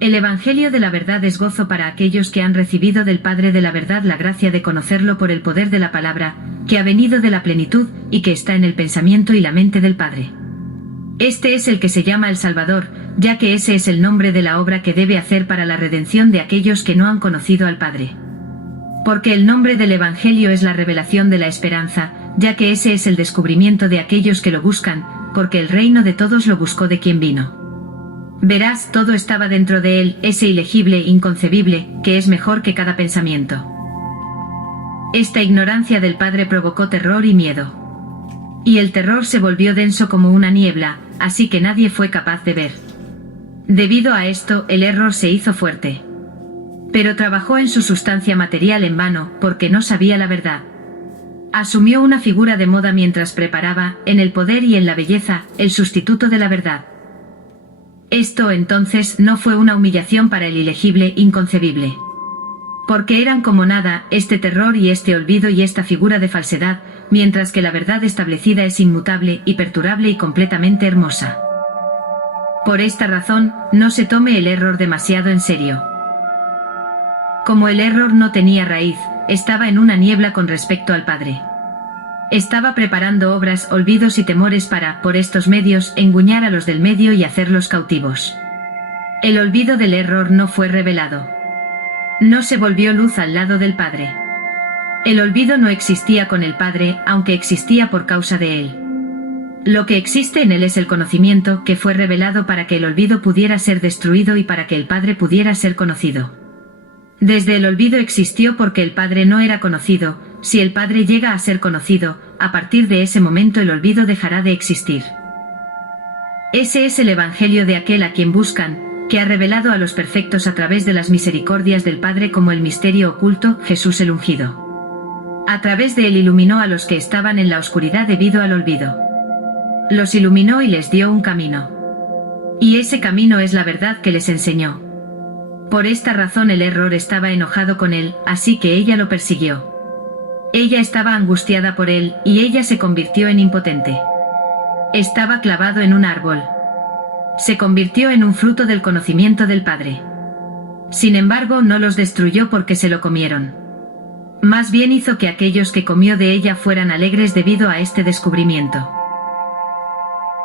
El Evangelio de la verdad es gozo para aquellos que han recibido del Padre de la verdad la gracia de conocerlo por el poder de la palabra, que ha venido de la plenitud, y que está en el pensamiento y la mente del Padre. Este es el que se llama el Salvador, ya que ese es el nombre de la obra que debe hacer para la redención de aquellos que no han conocido al Padre. Porque el nombre del Evangelio es la revelación de la esperanza, ya que ese es el descubrimiento de aquellos que lo buscan, porque el reino de todos lo buscó de quien vino. Verás, todo estaba dentro de él, ese ilegible, inconcebible, que es mejor que cada pensamiento. Esta ignorancia del Padre provocó terror y miedo. Y el terror se volvió denso como una niebla, así que nadie fue capaz de ver. Debido a esto, el error se hizo fuerte. Pero trabajó en su sustancia material en vano, porque no sabía la verdad. Asumió una figura de moda mientras preparaba, en el poder y en la belleza, el sustituto de la verdad. Esto entonces no fue una humillación para el ilegible, inconcebible. Porque eran como nada, este terror y este olvido y esta figura de falsedad, mientras que la verdad establecida es inmutable, imperturbable y completamente hermosa. Por esta razón, no se tome el error demasiado en serio. Como el error no tenía raíz, estaba en una niebla con respecto al Padre. Estaba preparando obras, olvidos y temores para, por estos medios, enguñar a los del medio y hacerlos cautivos. El olvido del error no fue revelado. No se volvió luz al lado del Padre. El olvido no existía con el Padre, aunque existía por causa de él. Lo que existe en él es el conocimiento, que fue revelado para que el olvido pudiera ser destruido y para que el Padre pudiera ser conocido. Desde el olvido existió porque el Padre no era conocido. Si el Padre llega a ser conocido, a partir de ese momento el olvido dejará de existir. Ese es el Evangelio de aquel a quien buscan, que ha revelado a los perfectos a través de las misericordias del Padre como el misterio oculto, Jesús el ungido. A través de él iluminó a los que estaban en la oscuridad debido al olvido. Los iluminó y les dio un camino. Y ese camino es la verdad que les enseñó. Por esta razón el error estaba enojado con él, así que ella lo persiguió. Ella estaba angustiada por él, y ella se convirtió en impotente. Estaba clavado en un árbol. Se convirtió en un fruto del conocimiento del Padre. Sin embargo, no los destruyó porque se lo comieron. Más bien hizo que aquellos que comió de ella fueran alegres debido a este descubrimiento.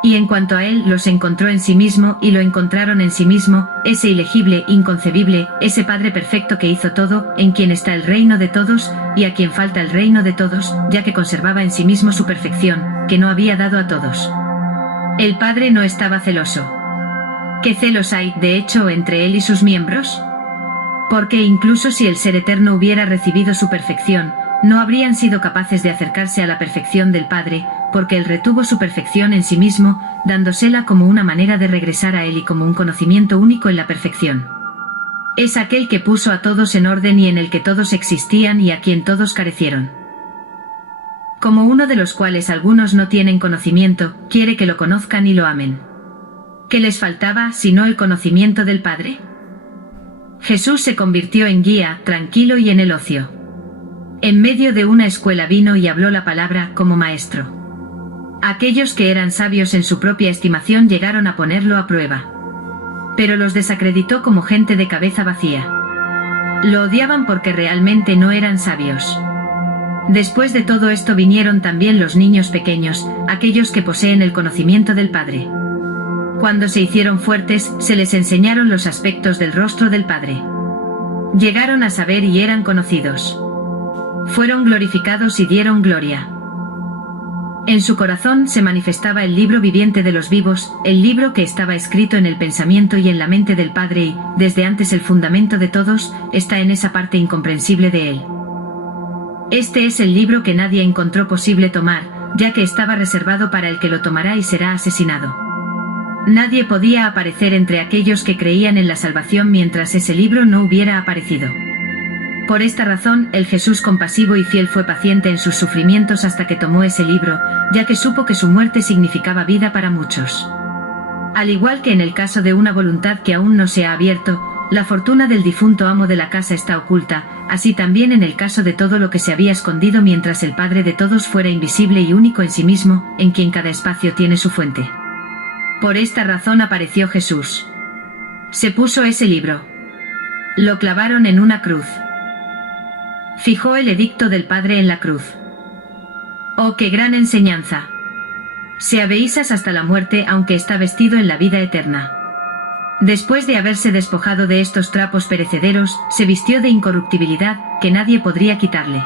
Y en cuanto a él, los encontró en sí mismo y lo encontraron en sí mismo, ese ilegible, inconcebible, ese Padre perfecto que hizo todo, en quien está el reino de todos, y a quien falta el reino de todos, ya que conservaba en sí mismo su perfección, que no había dado a todos. El Padre no estaba celoso. ¿Qué celos hay, de hecho, entre él y sus miembros? Porque incluso si el Ser Eterno hubiera recibido su perfección, no habrían sido capaces de acercarse a la perfección del Padre, porque él retuvo su perfección en sí mismo, dándosela como una manera de regresar a él y como un conocimiento único en la perfección. Es aquel que puso a todos en orden y en el que todos existían y a quien todos carecieron. Como uno de los cuales algunos no tienen conocimiento, quiere que lo conozcan y lo amen. ¿Qué les faltaba, sino el conocimiento del Padre? Jesús se convirtió en guía, tranquilo y en el ocio. En medio de una escuela vino y habló la palabra como maestro. Aquellos que eran sabios en su propia estimación llegaron a ponerlo a prueba. Pero los desacreditó como gente de cabeza vacía. Lo odiaban porque realmente no eran sabios. Después de todo esto vinieron también los niños pequeños, aquellos que poseen el conocimiento del Padre. Cuando se hicieron fuertes, se les enseñaron los aspectos del rostro del Padre. Llegaron a saber y eran conocidos. Fueron glorificados y dieron gloria. En su corazón se manifestaba el libro viviente de los vivos, el libro que estaba escrito en el pensamiento y en la mente del Padre y, desde antes el fundamento de todos, está en esa parte incomprensible de él. Este es el libro que nadie encontró posible tomar, ya que estaba reservado para el que lo tomará y será asesinado. Nadie podía aparecer entre aquellos que creían en la salvación mientras ese libro no hubiera aparecido. Por esta razón, el Jesús compasivo y fiel fue paciente en sus sufrimientos hasta que tomó ese libro, ya que supo que su muerte significaba vida para muchos. Al igual que en el caso de una voluntad que aún no se ha abierto, la fortuna del difunto amo de la casa está oculta, así también en el caso de todo lo que se había escondido mientras el Padre de todos fuera invisible y único en sí mismo, en quien cada espacio tiene su fuente. Por esta razón apareció Jesús. Se puso ese libro. Lo clavaron en una cruz. Fijó el edicto del Padre en la cruz. ¡Oh, qué gran enseñanza! Se abeísas hasta la muerte aunque está vestido en la vida eterna. Después de haberse despojado de estos trapos perecederos, se vistió de incorruptibilidad, que nadie podría quitarle.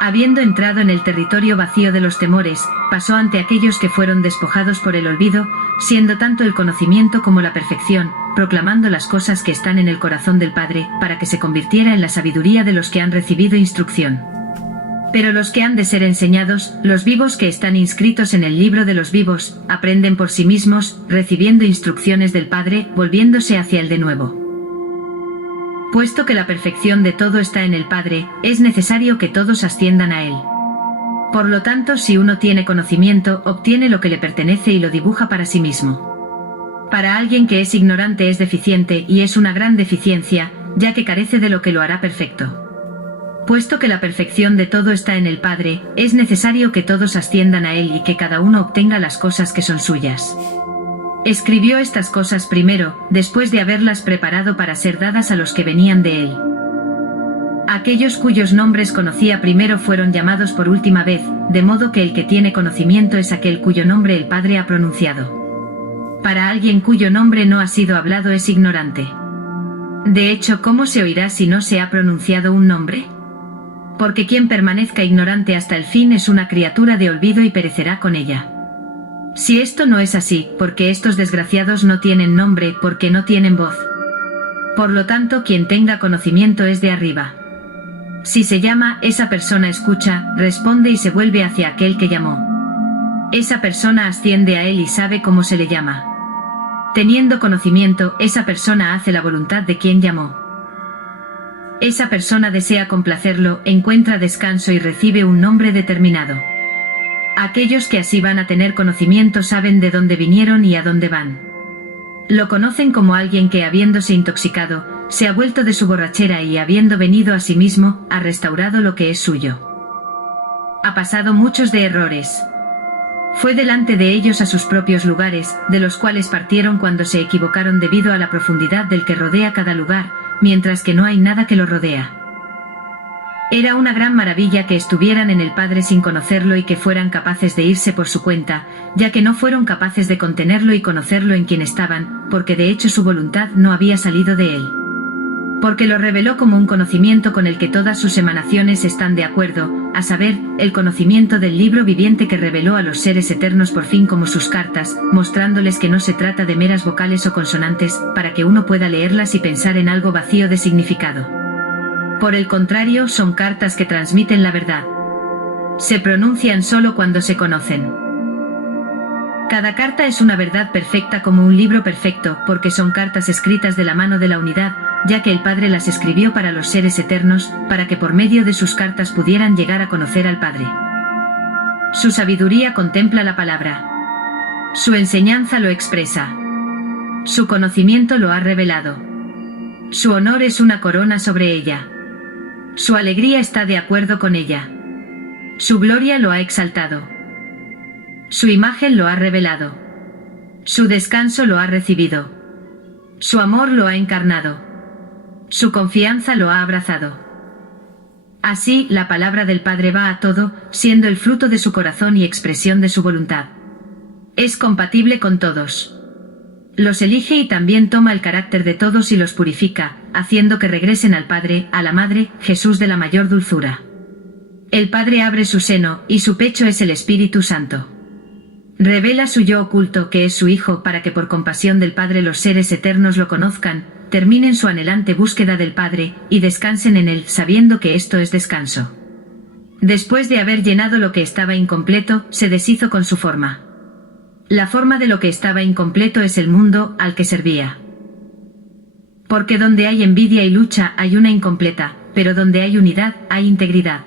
Habiendo entrado en el territorio vacío de los temores, pasó ante aquellos que fueron despojados por el olvido, siendo tanto el conocimiento como la perfección, proclamando las cosas que están en el corazón del Padre, para que se convirtiera en la sabiduría de los que han recibido instrucción. Pero los que han de ser enseñados, los vivos que están inscritos en el libro de los vivos, aprenden por sí mismos, recibiendo instrucciones del Padre, volviéndose hacia él de nuevo. Puesto que la perfección de todo está en el Padre, es necesario que todos asciendan a él. Por lo tanto, si uno tiene conocimiento, obtiene lo que le pertenece y lo dibuja para sí mismo. Para alguien que es ignorante es deficiente, y es una gran deficiencia, ya que carece de lo que lo hará perfecto. Puesto que la perfección de todo está en el Padre, es necesario que todos asciendan a él y que cada uno obtenga las cosas que son suyas. Escribió estas cosas primero, después de haberlas preparado para ser dadas a los que venían de él. Aquellos cuyos nombres conocía primero fueron llamados por última vez, de modo que el que tiene conocimiento es aquel cuyo nombre el Padre ha pronunciado. Para alguien cuyo nombre no ha sido hablado es ignorante. De hecho, ¿cómo se oirá si no se ha pronunciado un nombre? Porque quien permanezca ignorante hasta el fin es una criatura de olvido y perecerá con ella. Si esto no es así, porque estos desgraciados no tienen nombre, porque no tienen voz. Por lo tanto, quien tenga conocimiento es de arriba. Si se llama, esa persona escucha, responde y se vuelve hacia aquel que llamó. Esa persona asciende a él y sabe cómo se le llama. Teniendo conocimiento, esa persona hace la voluntad de quien llamó. Esa persona desea complacerlo, encuentra descanso y recibe un nombre determinado. Aquellos que así van a tener conocimiento saben de dónde vinieron y a dónde van. Lo conocen como alguien que, habiéndose intoxicado, se ha vuelto de su borrachera y, habiendo venido a sí mismo, ha restaurado lo que es suyo. Ha pasado muchos de errores. Fue delante de ellos a sus propios lugares, de los cuales partieron cuando se equivocaron debido a la profundidad del que rodea cada lugar, mientras que no hay nada que lo rodea. Era una gran maravilla que estuvieran en el Padre sin conocerlo y que fueran capaces de irse por su cuenta, ya que no fueron capaces de contenerlo y conocerlo en quien estaban, porque de hecho su voluntad no había salido de él. Porque lo reveló como un conocimiento con el que todas sus emanaciones están de acuerdo, a saber, el conocimiento del libro viviente que reveló a los seres eternos por fin como sus cartas, mostrándoles que no se trata de meras vocales o consonantes, para que uno pueda leerlas y pensar en algo vacío de significado. Por el contrario, son cartas que transmiten la verdad. Se pronuncian solo cuando se conocen. Cada carta es una verdad perfecta como un libro perfecto, porque son cartas escritas de la mano de la unidad, ya que el Padre las escribió para los seres eternos, para que por medio de sus cartas pudieran llegar a conocer al Padre. Su sabiduría contempla la palabra. Su enseñanza lo expresa. Su conocimiento lo ha revelado. Su honor es una corona sobre ella. Su alegría está de acuerdo con ella. Su gloria lo ha exaltado. Su imagen lo ha revelado. Su descanso lo ha recibido. Su amor lo ha encarnado. Su confianza lo ha abrazado. Así, la palabra del Padre va a todo, siendo el fruto de su corazón y expresión de su voluntad. Es compatible con todos. Los elige y también toma el carácter de todos y los purifica, haciendo que regresen al Padre, a la Madre, Jesús de la mayor dulzura. El Padre abre su seno, y su pecho es el Espíritu Santo. Revela su yo oculto, que es su Hijo, para que por compasión del Padre los seres eternos lo conozcan, terminen su anhelante búsqueda del Padre, y descansen en él, sabiendo que esto es descanso. Después de haber llenado lo que estaba incompleto, se deshizo con su forma. La forma de lo que estaba incompleto es el mundo, al que servía. Porque donde hay envidia y lucha hay una incompleta, pero donde hay unidad, hay integridad.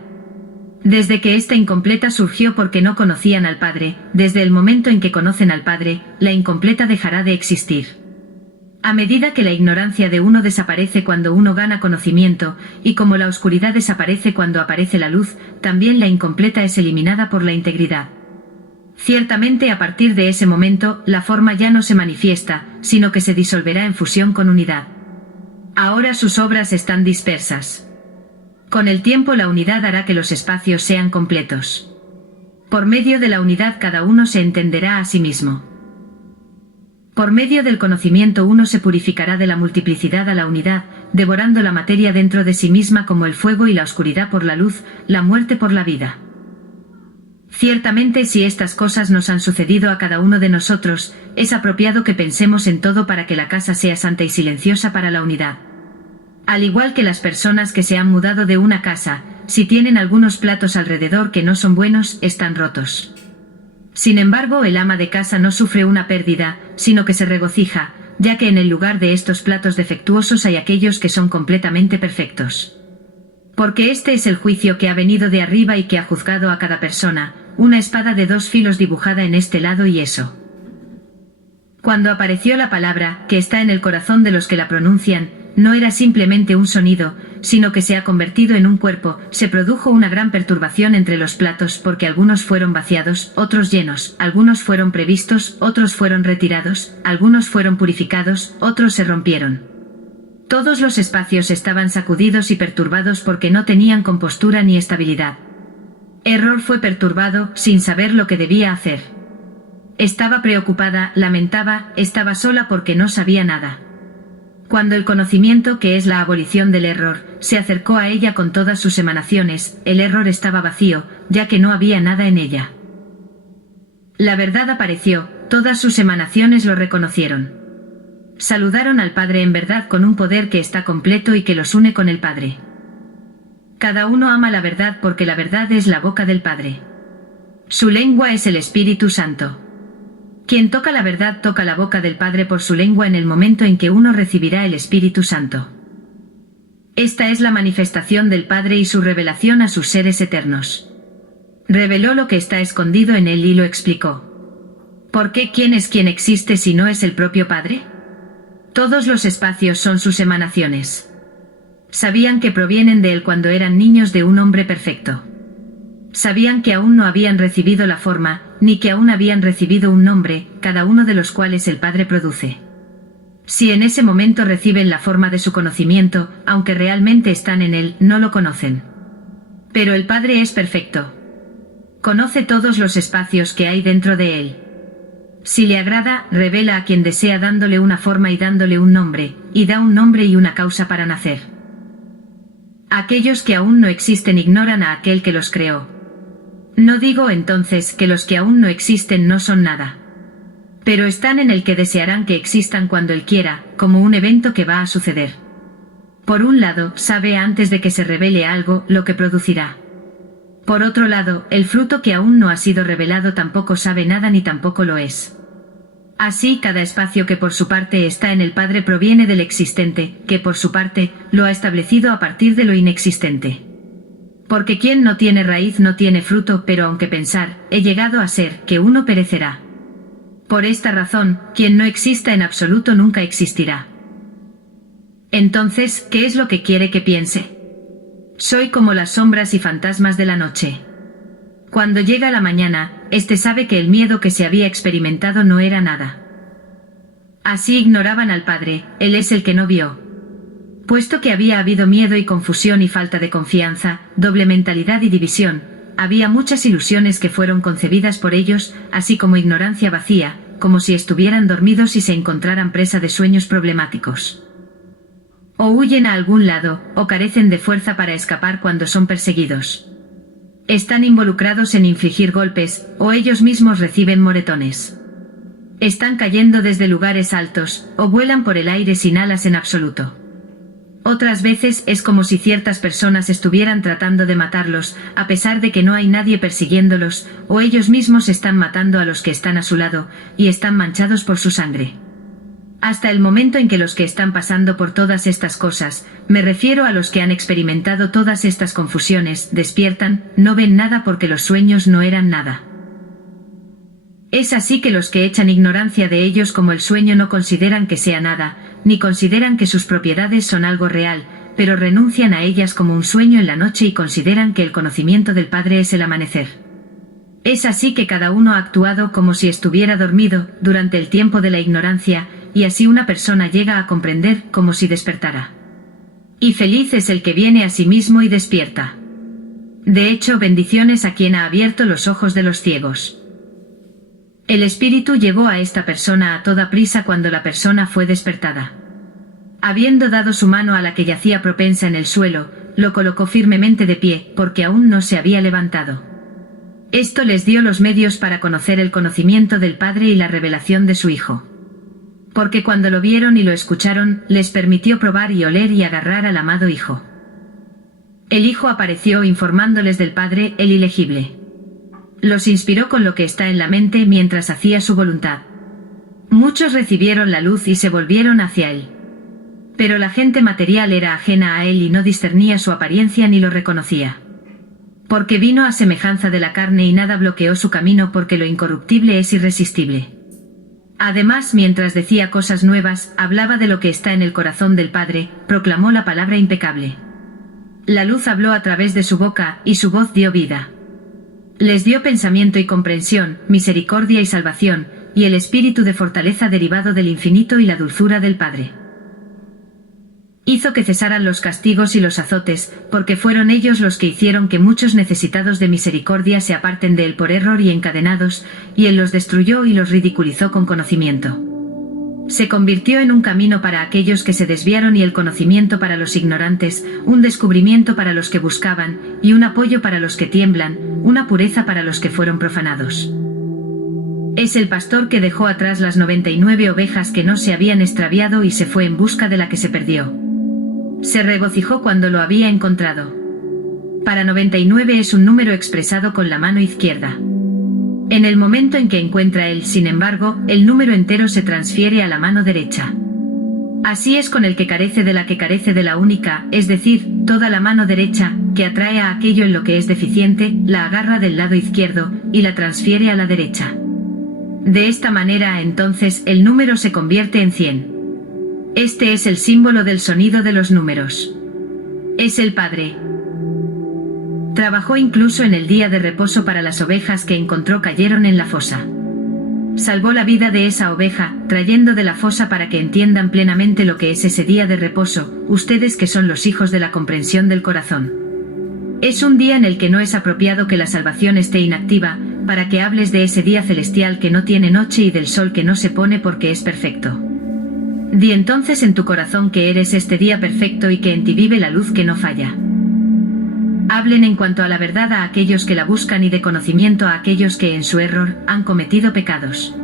Desde que esta incompleta surgió porque no conocían al Padre, desde el momento en que conocen al Padre, la incompleta dejará de existir. A medida que la ignorancia de uno desaparece cuando uno gana conocimiento, y como la oscuridad desaparece cuando aparece la luz, también la incompleta es eliminada por la integridad. Ciertamente a partir de ese momento, la forma ya no se manifiesta, sino que se disolverá en fusión con unidad. Ahora sus obras están dispersas. Con el tiempo la unidad hará que los espacios sean completos. Por medio de la unidad cada uno se entenderá a sí mismo. Por medio del conocimiento uno se purificará de la multiplicidad a la unidad, devorando la materia dentro de sí misma como el fuego y la oscuridad por la luz, la muerte por la vida. Ciertamente si estas cosas nos han sucedido a cada uno de nosotros, es apropiado que pensemos en todo para que la casa sea santa y silenciosa para la unidad. Al igual que las personas que se han mudado de una casa, si tienen algunos platos alrededor que no son buenos, están rotos. Sin embargo, el ama de casa no sufre una pérdida, sino que se regocija, ya que en el lugar de estos platos defectuosos hay aquellos que son completamente perfectos. Porque este es el juicio que ha venido de arriba y que ha juzgado a cada persona, una espada de 2 filos dibujada en este lado y eso. Cuando apareció la palabra, que está en el corazón de los que la pronuncian, no era simplemente un sonido, sino que se ha convertido en un cuerpo, se produjo una gran perturbación entre los platos porque algunos fueron vaciados, otros llenos, algunos fueron previstos, otros fueron retirados, algunos fueron purificados, otros se rompieron. Todos los espacios estaban sacudidos y perturbados porque no tenían compostura ni estabilidad. Error fue perturbado, sin saber lo que debía hacer. Estaba preocupada, lamentaba, estaba sola porque no sabía nada. Cuando el conocimiento, que es la abolición del error, se acercó a ella con todas sus emanaciones, el error estaba vacío, ya que no había nada en ella. La verdad apareció, todas sus emanaciones lo reconocieron. Saludaron al Padre en verdad con un poder que está completo y que los une con el Padre. Cada uno ama la verdad porque la verdad es la boca del Padre. Su lengua es el Espíritu Santo. Quien toca la verdad toca la boca del Padre por su lengua en el momento en que uno recibirá el Espíritu Santo. Esta es la manifestación del Padre y su revelación a sus seres eternos. Reveló lo que está escondido en él y lo explicó. ¿Por qué quién es quien existe si no es el propio Padre? Todos los espacios son sus emanaciones. Sabían que provienen de él cuando eran niños de un hombre perfecto. Sabían que aún no habían recibido la forma, ni que aún habían recibido un nombre, cada uno de los cuales el Padre produce. Si en ese momento reciben la forma de su conocimiento, aunque realmente están en él, no lo conocen. Pero el Padre es perfecto. Conoce todos los espacios que hay dentro de él. Si le agrada, revela a quien desea dándole una forma y dándole un nombre, y da un nombre y una causa para nacer. Aquellos que aún no existen ignoran a aquel que los creó. No digo entonces que los que aún no existen no son nada. Pero están en el que desearán que existan cuando él quiera, como un evento que va a suceder. Por un lado, sabe antes de que se revele algo, lo que producirá. Por otro lado, el fruto que aún no ha sido revelado tampoco sabe nada ni tampoco lo es. Así cada espacio que por su parte está en el Padre proviene del existente, que por su parte, lo ha establecido a partir de lo inexistente. Porque quien no tiene raíz no tiene fruto, pero aunque pensar, he llegado a ser, que uno perecerá. Por esta razón, quien no exista en absoluto nunca existirá. Entonces, ¿qué es lo que quiere que piense? Soy como las sombras y fantasmas de la noche. Cuando llega la mañana, éste sabe que el miedo que se había experimentado no era nada. Así ignoraban al Padre, él es el que no vio. Puesto que había habido miedo y confusión y falta de confianza, doble mentalidad y división, había muchas ilusiones que fueron concebidas por ellos, así como ignorancia vacía, como si estuvieran dormidos y se encontraran presa de sueños problemáticos. O huyen a algún lado, o carecen de fuerza para escapar cuando son perseguidos. Están involucrados en infligir golpes, o ellos mismos reciben moretones. Están cayendo desde lugares altos, o vuelan por el aire sin alas en absoluto. Otras veces es como si ciertas personas estuvieran tratando de matarlos, a pesar de que no hay nadie persiguiéndolos, o ellos mismos están matando a los que están a su lado, y están manchados por su sangre. Hasta el momento en que los que están pasando por todas estas cosas, me refiero a los que han experimentado todas estas confusiones, despiertan, no ven nada porque los sueños no eran nada. Es así que los que echan ignorancia de ellos como el sueño no consideran que sea nada, ni consideran que sus propiedades son algo real, pero renuncian a ellas como un sueño en la noche y consideran que el conocimiento del Padre es el amanecer. Es así que cada uno ha actuado como si estuviera dormido, durante el tiempo de la ignorancia, y así una persona llega a comprender como si despertara. Y feliz es el que viene a sí mismo y despierta. De hecho, bendiciones a quien ha abierto los ojos de los ciegos. El espíritu llegó a esta persona a toda prisa cuando la persona fue despertada. Habiendo dado su mano a la que yacía propensa en el suelo, lo colocó firmemente de pie, porque aún no se había levantado. Esto les dio los medios para conocer el conocimiento del Padre y la revelación de su Hijo. Porque cuando lo vieron y lo escucharon, les permitió probar y oler y agarrar al amado Hijo. El Hijo apareció informándoles del Padre, el ilegible. Los inspiró con lo que está en la mente mientras hacía su voluntad. Muchos recibieron la luz y se volvieron hacia él. Pero la gente material era ajena a él y no discernía su apariencia ni lo reconocía. Porque vino a semejanza de la carne y nada bloqueó su camino porque lo incorruptible es irresistible. Además, mientras decía cosas nuevas, hablaba de lo que está en el corazón del Padre, proclamó la palabra impecable. La luz habló a través de su boca, y su voz dio vida. Les dio pensamiento y comprensión, misericordia y salvación, y el espíritu de fortaleza derivado del infinito y la dulzura del Padre. Hizo que cesaran los castigos y los azotes, porque fueron ellos los que hicieron que muchos necesitados de misericordia se aparten de él por error y encadenados, y él los destruyó y los ridiculizó con conocimiento. Se convirtió en un camino para aquellos que se desviaron y el conocimiento para los ignorantes, un descubrimiento para los que buscaban, y un apoyo para los que tiemblan, una pureza para los que fueron profanados. Es el pastor que dejó atrás las 99 ovejas que no se habían extraviado y se fue en busca de la que se perdió. Se regocijó cuando lo había encontrado. Para 99 es un número expresado con la mano izquierda. En el momento en que encuentra él, sin embargo, el número entero se transfiere a la mano derecha. Así es con el que carece de la que carece de la única, es decir, toda la mano derecha, que atrae a aquello en lo que es deficiente, la agarra del lado izquierdo, y la transfiere a la derecha. De esta manera, entonces, el número se convierte en 100. Este es el símbolo del sonido de los números. Es el Padre. Trabajó incluso en el día de reposo para las ovejas que encontró cayeron en la fosa. Salvó la vida de esa oveja, trayendo de la fosa para que entiendan plenamente lo que es ese día de reposo, ustedes que son los hijos de la comprensión del corazón. Es un día en el que no es apropiado que la salvación esté inactiva, para que hables de ese día celestial que no tiene noche y del sol que no se pone porque es perfecto. Di entonces en tu corazón que eres este día perfecto y que en ti vive la luz que no falla. Hablen en cuanto a la verdad a aquellos que la buscan y de conocimiento a aquellos que en su error han cometido pecados.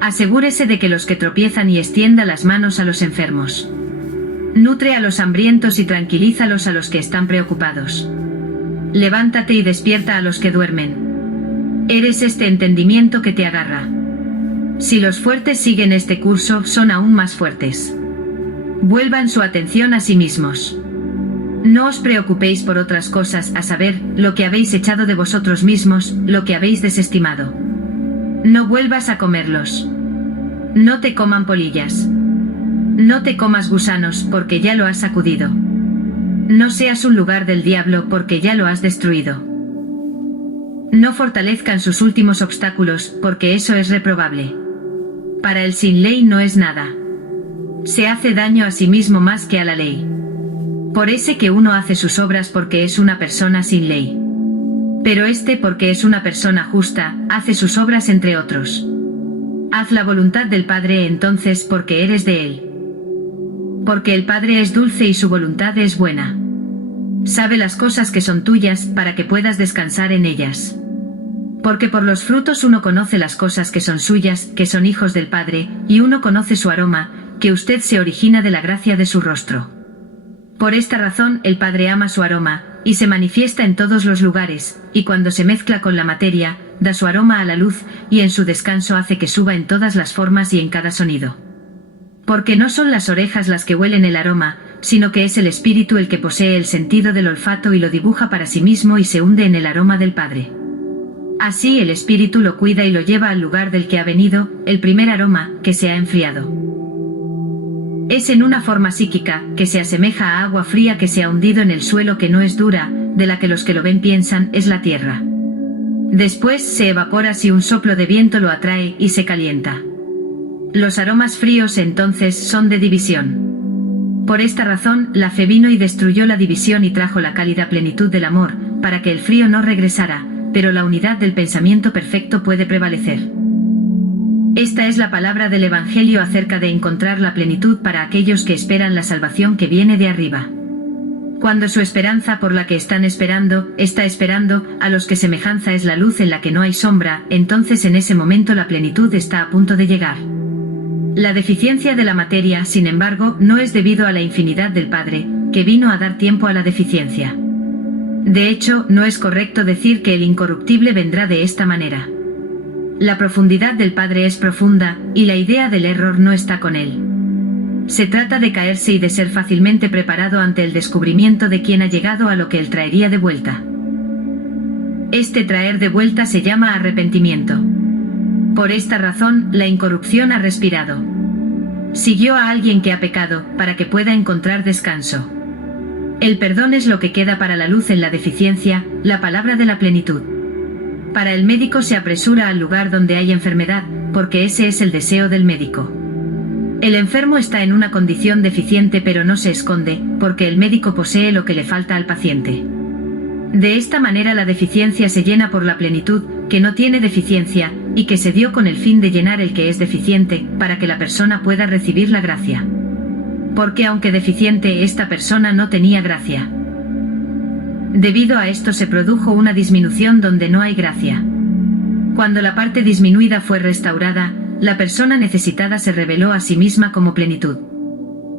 Asegúrese de que los que tropiezan y extienda las manos a los enfermos. Nutre a los hambrientos y tranquilízalos a los que están preocupados. Levántate y despierta a los que duermen. Eres este entendimiento que te agarra. Si los fuertes siguen este curso, son aún más fuertes. Vuelvan su atención a sí mismos. No os preocupéis por otras cosas, a saber, lo que habéis echado de vosotros mismos, lo que habéis desestimado. No vuelvas a comerlos. No te coman polillas. No te comas gusanos, porque ya lo has sacudido. No seas un lugar del diablo, porque ya lo has destruido. No fortalezcan sus últimos obstáculos, porque eso es reprobable. Para el sin ley no es nada. Se hace daño a sí mismo más que a la ley. Por ese que uno hace sus obras porque es una persona sin ley. Pero este, porque es una persona justa, hace sus obras entre otros. Haz la voluntad del Padre entonces porque eres de él. Porque el Padre es dulce y su voluntad es buena. Sabe las cosas que son tuyas para que puedas descansar en ellas. Porque por los frutos uno conoce las cosas que son suyas, que son hijos del Padre, y uno conoce su aroma, que usted se origina de la gracia de su rostro. Por esta razón el Padre ama su aroma, y se manifiesta en todos los lugares, y cuando se mezcla con la materia, da su aroma a la luz, y en su descanso hace que suba en todas las formas y en cada sonido. Porque no son las orejas las que huelen el aroma, sino que es el Espíritu el que posee el sentido del olfato y lo dibuja para sí mismo y se hunde en el aroma del Padre. Así el Espíritu lo cuida y lo lleva al lugar del que ha venido, el primer aroma, que se ha enfriado. Es en una forma psíquica, que se asemeja a agua fría que se ha hundido en el suelo que no es dura, de la que los que lo ven piensan, es la tierra. Después se evapora si un soplo de viento lo atrae y se calienta. Los aromas fríos entonces son de división. Por esta razón, la fe vino y destruyó la división y trajo la cálida plenitud del amor, para que el frío no regresara, pero la unidad del pensamiento perfecto puede prevalecer. Esta es la palabra del Evangelio acerca de encontrar la plenitud para aquellos que esperan la salvación que viene de arriba. Cuando su esperanza por la que están esperando, está esperando, a los que semejanza es la luz en la que no hay sombra, entonces en ese momento la plenitud está a punto de llegar. La deficiencia de la materia, sin embargo, no es debido a la infinidad del Padre, que vino a dar tiempo a la deficiencia. De hecho, no es correcto decir que el incorruptible vendrá de esta manera. La profundidad del Padre es profunda, y la idea del error no está con él. Se trata de caerse y de ser fácilmente preparado ante el descubrimiento de quien ha llegado a lo que él traería de vuelta. Este traer de vuelta se llama arrepentimiento. Por esta razón, la incorrupción ha respirado. Siguió a alguien que ha pecado, para que pueda encontrar descanso. El perdón es lo que queda para la luz en la deficiencia, la palabra de la plenitud. Para el médico se apresura al lugar donde hay enfermedad, porque ese es el deseo del médico. El enfermo está en una condición deficiente pero no se esconde, porque el médico posee lo que le falta al paciente. De esta manera la deficiencia se llena por la plenitud, que no tiene deficiencia, y que se dio con el fin de llenar el que es deficiente, para que la persona pueda recibir la gracia. Porque aunque deficiente, esta persona no tenía gracia. Debido a esto se produjo una disminución donde no hay gracia. Cuando la parte disminuida fue restaurada, la persona necesitada se reveló a sí misma como plenitud.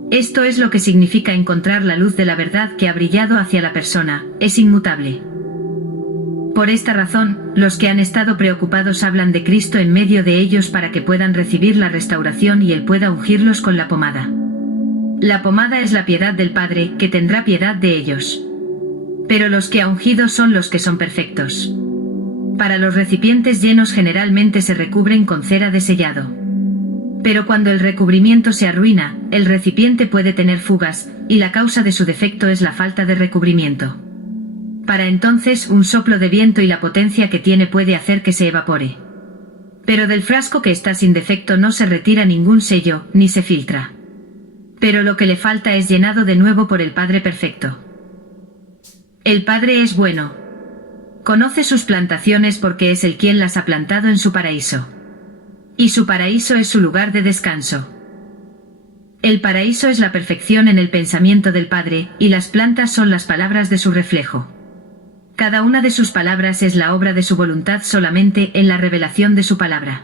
Esto es lo que significa encontrar la luz de la verdad que ha brillado hacia la persona, es inmutable. Por esta razón, los que han estado preocupados hablan de Cristo en medio de ellos para que puedan recibir la restauración y Él pueda ungirlos con la pomada. La pomada es la piedad del Padre, que tendrá piedad de ellos. Pero los que ha ungido son los que son perfectos. Para los recipientes llenos generalmente se recubren con cera de sellado. Pero cuando el recubrimiento se arruina, el recipiente puede tener fugas, y la causa de su defecto es la falta de recubrimiento. Para entonces un soplo de viento y la potencia que tiene puede hacer que se evapore. Pero del frasco que está sin defecto no se retira ningún sello, ni se filtra. Pero lo que le falta es llenado de nuevo por el Padre perfecto. El Padre es bueno. Conoce sus plantaciones porque es Él quien las ha plantado en su paraíso. Y su paraíso es su lugar de descanso. El paraíso es la perfección en el pensamiento del Padre, y las plantas son las palabras de su reflejo. Cada una de sus palabras es la obra de su voluntad solamente en la revelación de su palabra.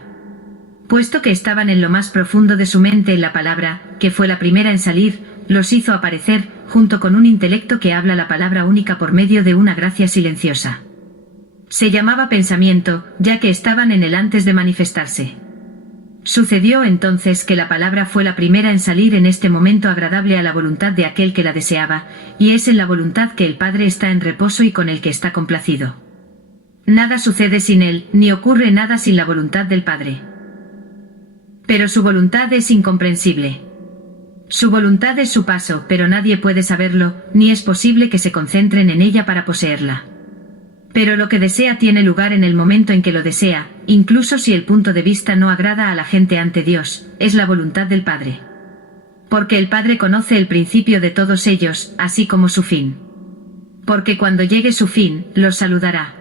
Puesto que estaban en lo más profundo de su mente en la palabra, que fue la primera en salir, los hizo aparecer, junto con un intelecto que habla la palabra única por medio de una gracia silenciosa. Se llamaba pensamiento, ya que estaban en él antes de manifestarse. Sucedió entonces que la palabra fue la primera en salir en este momento agradable a la voluntad de aquel que la deseaba, y es en la voluntad que el Padre está en reposo y con el que está complacido. Nada sucede sin él, ni ocurre nada sin la voluntad del Padre. Pero su voluntad es incomprensible. Su voluntad es su paso, pero nadie puede saberlo, ni es posible que se concentren en ella para poseerla. Pero lo que desea tiene lugar en el momento en que lo desea, incluso si el punto de vista no agrada a la gente ante Dios, es la voluntad del Padre. Porque el Padre conoce el principio de todos ellos, así como su fin. Porque cuando llegue su fin, los saludará.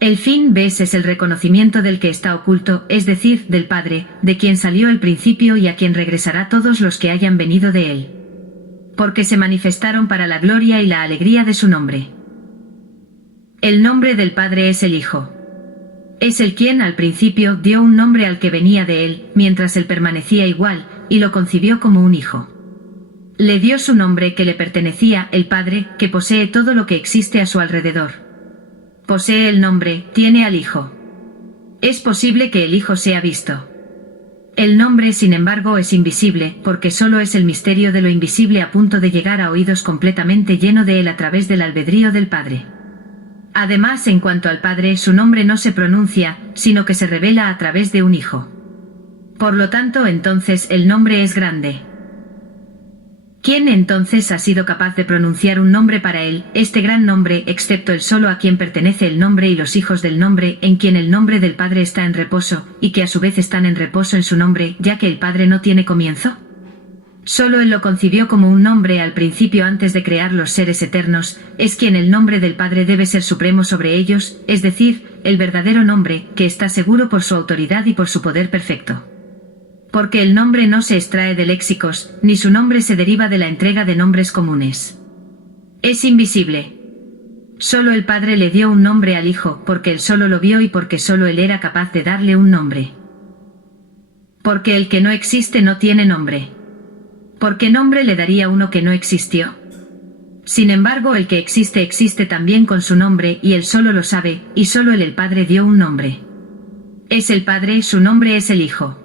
El fin, ves, es el reconocimiento del que está oculto, es decir, del Padre, de quien salió el principio y a quien regresará todos los que hayan venido de él. Porque se manifestaron para la gloria y la alegría de su nombre. El nombre del Padre es el Hijo. Es el quien al principio dio un nombre al que venía de él, mientras él permanecía igual, y lo concibió como un hijo. Le dio su nombre que le pertenecía, el Padre, que posee todo lo que existe a su alrededor. Posee el nombre, tiene al Hijo. Es posible que el Hijo sea visto. El nombre, sin embargo, es invisible, porque solo es el misterio de lo invisible a punto de llegar a oídos completamente lleno de él a través del albedrío del Padre. Además, en cuanto al Padre, su nombre no se pronuncia, sino que se revela a través de un Hijo. Por lo tanto, entonces, el nombre es grande. ¿Quién entonces ha sido capaz de pronunciar un nombre para él, este gran nombre, excepto el solo a quien pertenece el nombre y los hijos del nombre, en quien el nombre del Padre está en reposo, y que a su vez están en reposo en su nombre, ya que el Padre no tiene comienzo? Solo él lo concibió como un nombre al principio antes de crear los seres eternos, es quien el nombre del Padre debe ser supremo sobre ellos, es decir, el verdadero nombre, que está seguro por su autoridad y por su poder perfecto. Porque el nombre no se extrae de léxicos, ni su nombre se deriva de la entrega de nombres comunes. Es invisible. Solo el Padre le dio un nombre al Hijo, porque él solo lo vio y porque solo él era capaz de darle un nombre. Porque el que no existe no tiene nombre. ¿Por qué nombre le daría uno que no existió? Sin embargo, el que existe existe también con su nombre y él solo lo sabe, y solo él el Padre dio un nombre. Es el Padre, su nombre es el Hijo.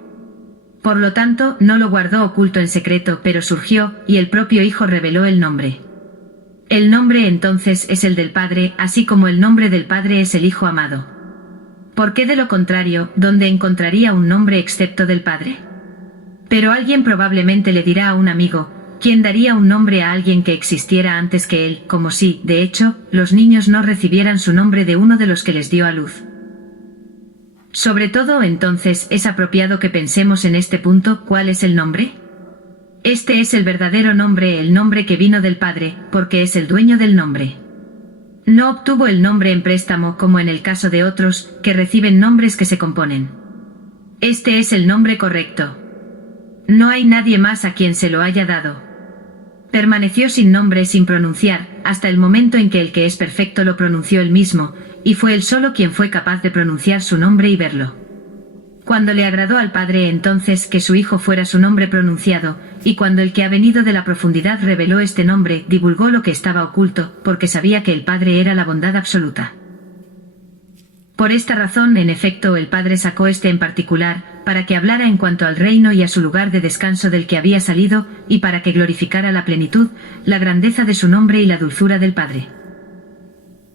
Por lo tanto, no lo guardó oculto en secreto, pero surgió, y el propio Hijo reveló el nombre. El nombre entonces es el del Padre, así como el nombre del Padre es el Hijo amado. ¿Por qué de lo contrario, dónde encontraría un nombre excepto del Padre? Pero alguien probablemente le dirá a un amigo, ¿quién daría un nombre a alguien que existiera antes que él, como si, de hecho, los niños no recibieran su nombre de uno de los que les dio a luz? Sobre todo entonces es apropiado que pensemos en este punto, ¿cuál es el nombre? Este es el verdadero nombre, el nombre que vino del Padre, porque es el dueño del nombre. No obtuvo el nombre en préstamo como en el caso de otros, que reciben nombres que se componen. Este es el nombre correcto. No hay nadie más a quien se lo haya dado. Permaneció sin nombre, sin pronunciar, hasta el momento en que el que es perfecto lo pronunció él mismo, y fue él solo quien fue capaz de pronunciar su nombre y verlo. Cuando le agradó al Padre entonces que su Hijo fuera su nombre pronunciado, y cuando el que ha venido de la profundidad reveló este nombre, divulgó lo que estaba oculto, porque sabía que el Padre era la bondad absoluta. Por esta razón, en efecto, el Padre sacó este en particular, para que hablara en cuanto al reino y a su lugar de descanso del que había salido, y para que glorificara la plenitud, la grandeza de su nombre y la dulzura del Padre.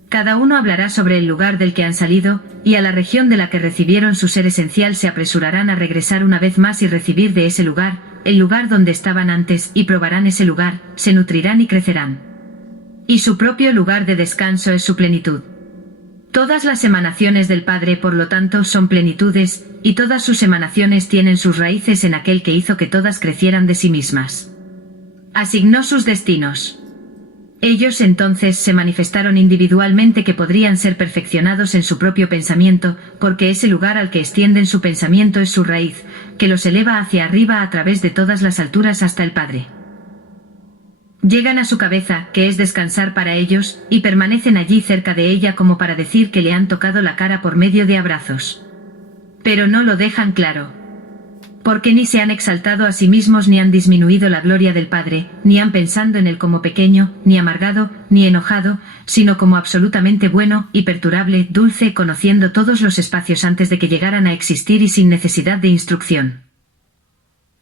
Cada uno hablará sobre el lugar del que han salido, y a la región de la que recibieron su ser esencial se apresurarán a regresar una vez más y recibir de ese lugar, el lugar donde estaban antes, y probarán ese lugar, se nutrirán y crecerán. Y su propio lugar de descanso es su plenitud. Todas las emanaciones del Padre, por lo tanto, son plenitudes, y todas sus emanaciones tienen sus raíces en aquel que hizo que todas crecieran de sí mismas. Asignó sus destinos. Ellos entonces se manifestaron individualmente que podrían ser perfeccionados en su propio pensamiento, porque ese lugar al que extienden su pensamiento es su raíz, que los eleva hacia arriba a través de todas las alturas hasta el Padre. Llegan a su cabeza, que es descansar para ellos, y permanecen allí cerca de ella como para decir que le han tocado la cara por medio de abrazos. Pero no lo dejan claro. Porque ni se han exaltado a sí mismos ni han disminuido la gloria del Padre, ni han pensado en él como pequeño, ni amargado, ni enojado, sino como absolutamente bueno, imperturbable, dulce, conociendo todos los espacios antes de que llegaran a existir y sin necesidad de instrucción.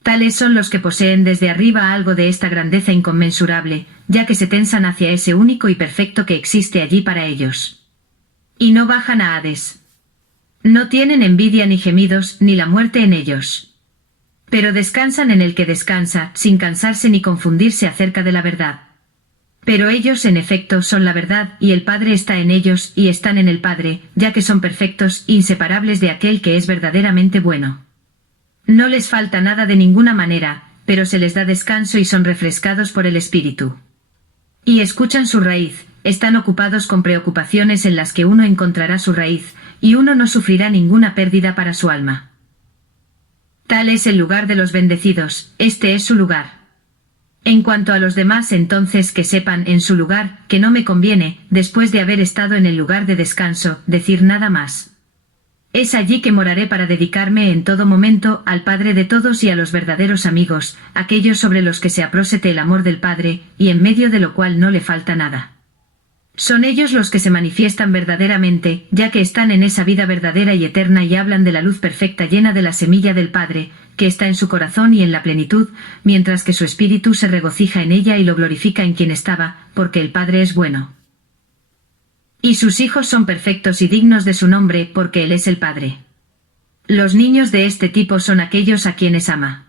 Tales son los que poseen desde arriba algo de esta grandeza inconmensurable, ya que se tensan hacia ese único y perfecto que existe allí para ellos. Y no bajan a Hades. No tienen envidia ni gemidos, ni la muerte en ellos. Pero descansan en el que descansa, sin cansarse ni confundirse acerca de la verdad. Pero ellos en efecto son la verdad, y el Padre está en ellos, y están en el Padre, ya que son perfectos, inseparables de aquel que es verdaderamente bueno. No les falta nada de ninguna manera, pero se les da descanso y son refrescados por el Espíritu. Y escuchan su raíz, están ocupados con preocupaciones en las que uno encontrará su raíz, y uno no sufrirá ninguna pérdida para su alma. Tal es el lugar de los bendecidos, este es su lugar. En cuanto a los demás, entonces que sepan en su lugar, que no me conviene, después de haber estado en el lugar de descanso, decir nada más. Es allí que moraré para dedicarme en todo momento al Padre de todos y a los verdaderos amigos, aquellos sobre los que se aprósete el amor del Padre, y en medio de lo cual no le falta nada. Son ellos los que se manifiestan verdaderamente, ya que están en esa vida verdadera y eterna y hablan de la luz perfecta llena de la semilla del Padre, que está en su corazón y en la plenitud, mientras que su espíritu se regocija en ella y lo glorifica en quien estaba, porque el Padre es bueno. Y sus hijos son perfectos y dignos de su nombre, porque Él es el Padre. Los niños de este tipo son aquellos a quienes ama.